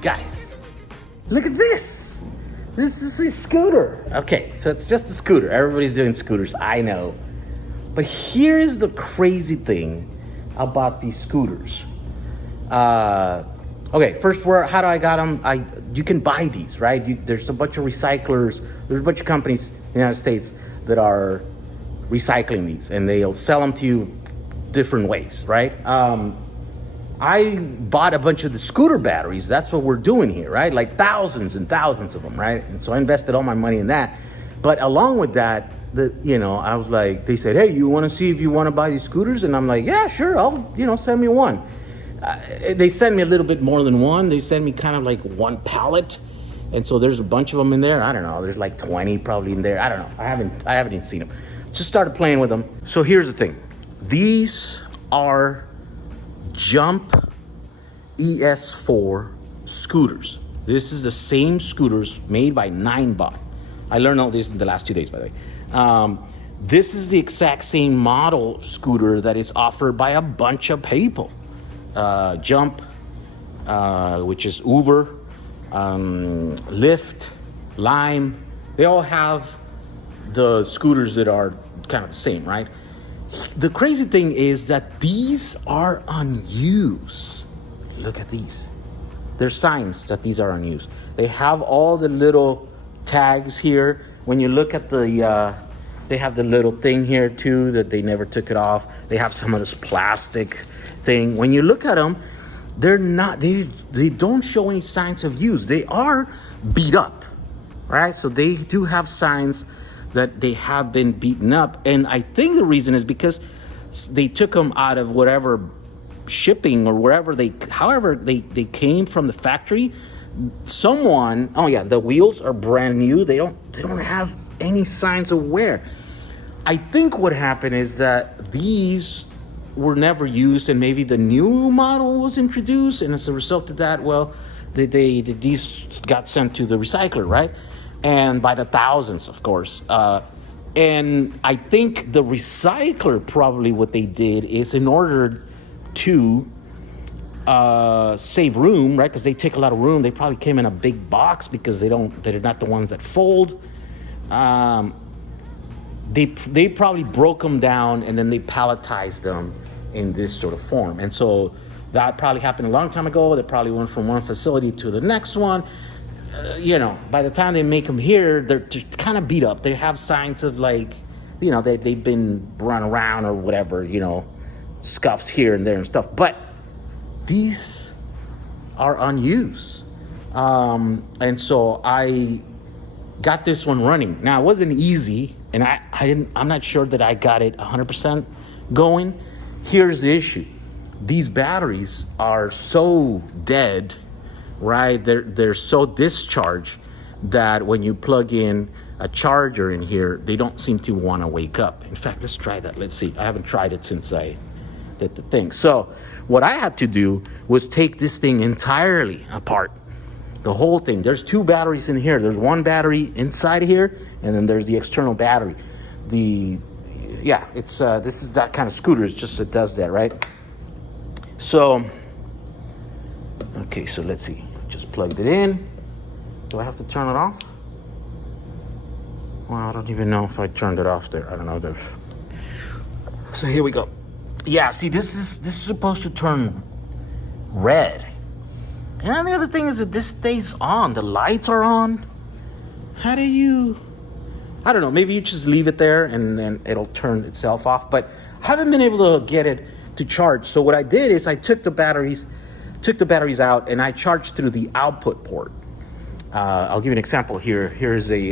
Guys, look at this. This is a scooter. Okay, so it's just a scooter. Everybody's doing scooters, I know. But here's the crazy thing about these scooters. Okay, first, how do I got them? You can buy these, right? There's a bunch of recyclers. There's a bunch of companies in the United States that are recycling these, and they'll sell them to you different ways, right? I bought a bunch of the scooter batteries. That's what we're doing here, right? Like thousands and thousands of them, right? And so I invested all my money in that. But along with that, I was like, they said, hey, you want to see if you want to buy these scooters? And I'm like, yeah, sure. I'll, send me one. They sent me a little bit more than one. They sent me kind of like one pallet. And so there's a bunch of them in there. I don't know. There's like 20 probably in there. I don't know. I haven't even seen them. Just started playing with them. So here's the thing. These are Jump ES4 scooters. This is the same scooters made by Ninebot. I learned all this in the last 2 days, by the way. This is the exact same model scooter that is offered by a bunch of people. Jump, which is Uber, Lyft, Lime. They all have the scooters that are kind of the same, right? The crazy thing is that these are unused. Look at these. There's signs that these are unused. They have all the little tags here. When you look at they have the little thing here too that they never took it off. They have some of this plastic thing. When you look at them, they don't show any signs of use. They are beat up, right? So they do have signs that they have been beaten up. And I think the reason is because they took them out of whatever shipping or however they came from the factory. The wheels are brand new. They don't have any signs of wear. I think what happened is that these were never used and maybe the new model was introduced. And as a result of that, these got sent to the recycler, right? And by the thousands, of course. And I think the recycler probably what they did is in order to save room, right? Because they take a lot of room. They probably came in a big box because they're not the ones that fold. They probably broke them down and then they palletized them in this sort of form. And so that probably happened a long time ago. They probably went from one facility to the next one. By the time they make them here, they're kind of beat up. They have signs of they've been run around or whatever, scuffs here and there and stuff. But these are unused. And so I got this one running. Now, it wasn't easy, and I'm not sure that I got it 100% going. Here's the issue. These batteries are so dead, right? They're so discharged that when you plug in a charger in here, they don't seem to want to wake up. In fact, let's try that. Let's see. I haven't tried it since I did the thing. So what I had to do was take this thing entirely apart. The whole thing. There's two batteries in here. There's one battery inside here, and then there's the external battery. This is that kind of scooter. It's just it does that, right? So, okay, so let's see. Just plugged it in. Do I have to turn it off? Well, I don't even know if I turned it off there. I don't know. So here we go. Yeah, see, this is supposed to turn red. And the other thing is that this stays on. The lights are on. How do you... I don't know. Maybe you just leave it there and then it'll turn itself off. But I haven't been able to get it to charge. So what I did is I took the batteries out and I charged through the output port. I'll give you an example here. Here's this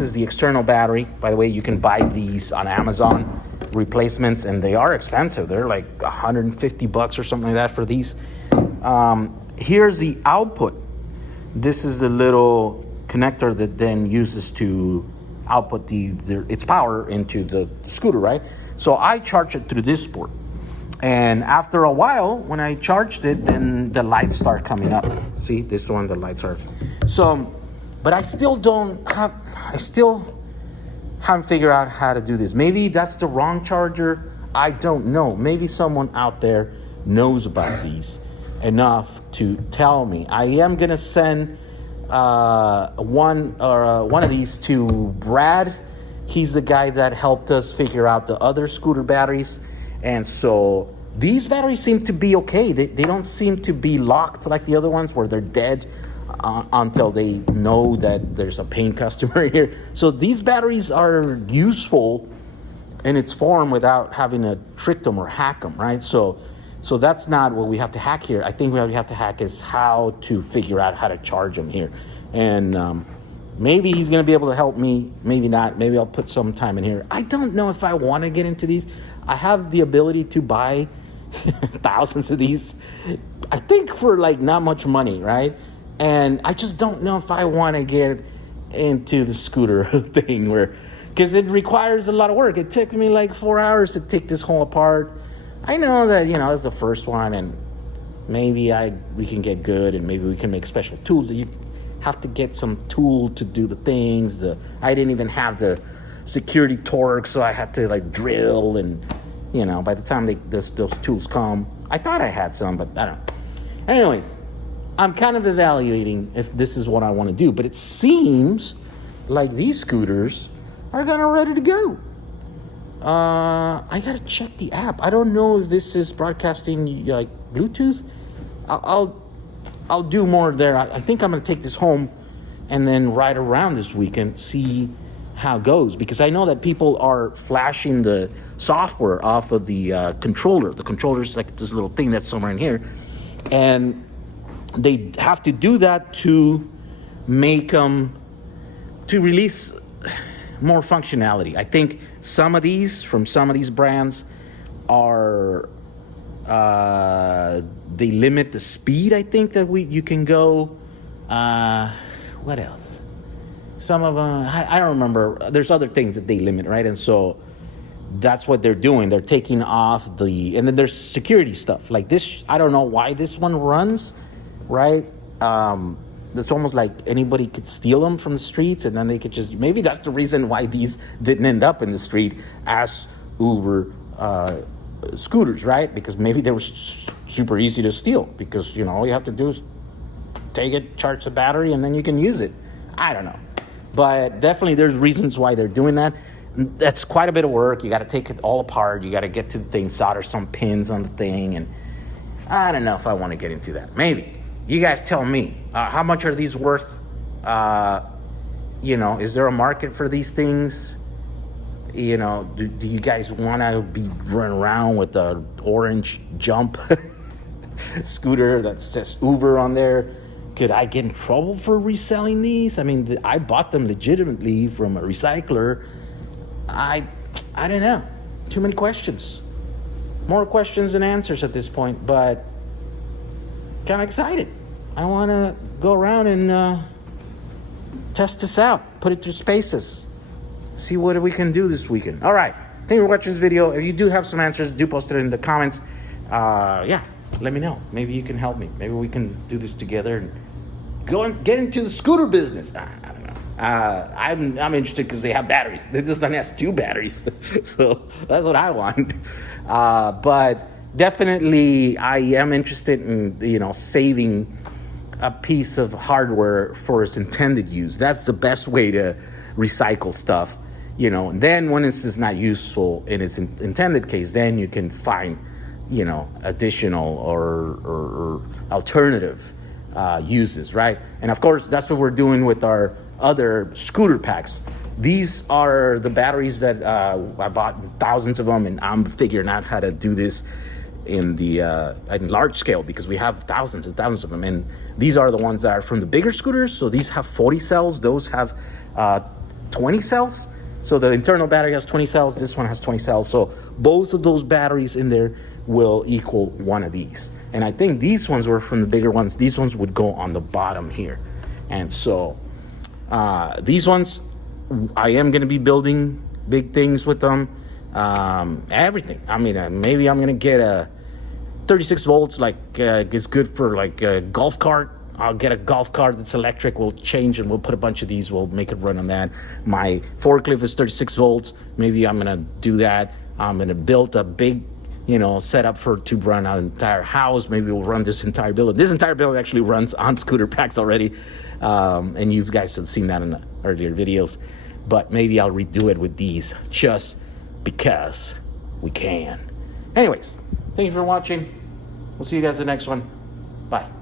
is the external battery. By the way, you can buy these on Amazon replacements, and they are expensive. They're like $150 or something like that for these. Here's the output. This is the little connector that then uses to output its power into the scooter, right? So I charge it through this port. And after a while, when I charged it, then the lights start coming up. See, this one, the lights are. So, but I still haven't figured out how to do this. Maybe that's the wrong charger. I don't know. Maybe someone out there knows about these. enough to tell me. I am gonna send one of these to Brad. He's the guy that helped us figure out the other scooter batteries, and so these batteries seem to be okay. They don't seem to be locked like the other ones where they're dead until they know that there's a paying customer here. So these batteries are useful in its form without having to trick them or hack them, right? So that's not what we have to hack here. I think what we have to hack is how to figure out how to charge them here. And maybe he's going to be able to help me. Maybe not. Maybe I'll put some time in here. I don't know if I want to get into these. I have the ability to buy thousands of these, I think, for like not much money, right? And I just don't know if I want to get into the scooter thing because it requires a lot of work. It took me like 4 hours to take this whole apart. I know that, it's the first one, and maybe we can get good, and maybe we can make special tools. You have to get some tool to do the things. I didn't even have the security torque, so I had to like drill, and by the time those tools come, I thought I had some, but I don't know. Anyways, I'm kind of evaluating if this is what I want to do, but it seems like these scooters are kind of ready to go. I gotta check the app. I don't know if this is broadcasting like Bluetooth. I'll do more there. I think I'm gonna take this home and then ride around this weekend, see how it goes, because I know that people are flashing the software off of the controller. The controller is like this little thing that's somewhere in here, and they have to do that to make them to release more functionality. I think some of these brands are they limit the speed. I think that you can go. What else? Some of them, I don't remember. There's other things that they limit, right? And so that's what they're doing. They're taking off and then there's security stuff like this. I don't know why this one runs, right? It's almost like anybody could steal them from the streets, and then they could maybe that's the reason why these didn't end up in the street as Uber scooters, right? Because maybe they were super easy to steal, because all you have to do is take it, charge the battery, and then you can use it. I don't know, but definitely there's reasons why they're doing that. That's quite a bit of work. You got to take it all apart. You got to get to the thing, solder some pins on the thing, and I don't know if I want to get into that. Maybe. You guys tell me, how much are these worth? Is there a market for these things? Do you guys want to be running around with the orange jump scooter that says Uber on there? Could I get in trouble for reselling these? I mean, I bought them legitimately from a recycler. I don't know. Too many questions. More questions than answers at this point, but kind of excited. I want to go around and test this out, put it through spaces, see what we can do this weekend. All right, thank you for watching this video. If you do have some answers, do post it in the comments. Let me know. Maybe you can help me. Maybe we can do this together and go and get into the scooter business. I don't know. I'm interested because they have batteries. This one has 2 batteries, so that's what I want. But definitely, I am interested in saving a piece of hardware for its intended use. That's the best way to recycle stuff, and then when this is not useful in its intended case, then you can find, additional or alternative uses, right? And of course, that's what we're doing with our other scooter packs. These are the batteries that I bought thousands of them, and I'm figuring out how to do this in large scale, because we have thousands and thousands of them. And these are the ones that are from the bigger scooters. So these have 40 cells. Those have 20 cells. So the internal battery has 20 cells. This one has 20 cells. So both of those batteries in there will equal one of these. And I think these ones were from the bigger ones. These ones would go on the bottom here. And so these ones, I am going to be building big things with them. Everything. I mean, maybe I'm going to get a 36 volts, is good for a golf cart. I'll get a golf cart that's electric. We'll change and we'll put a bunch of these. We'll make it run on that. My forklift is 36 volts. Maybe I'm going to do that. I'm going to build a big, set up to run an entire house. Maybe we'll run this entire building. This entire building actually runs on scooter packs already. And you guys have seen that in the earlier videos. But maybe I'll redo it with these just because we can. Anyways, thank you for watching. We'll see you guys in the next one. Bye.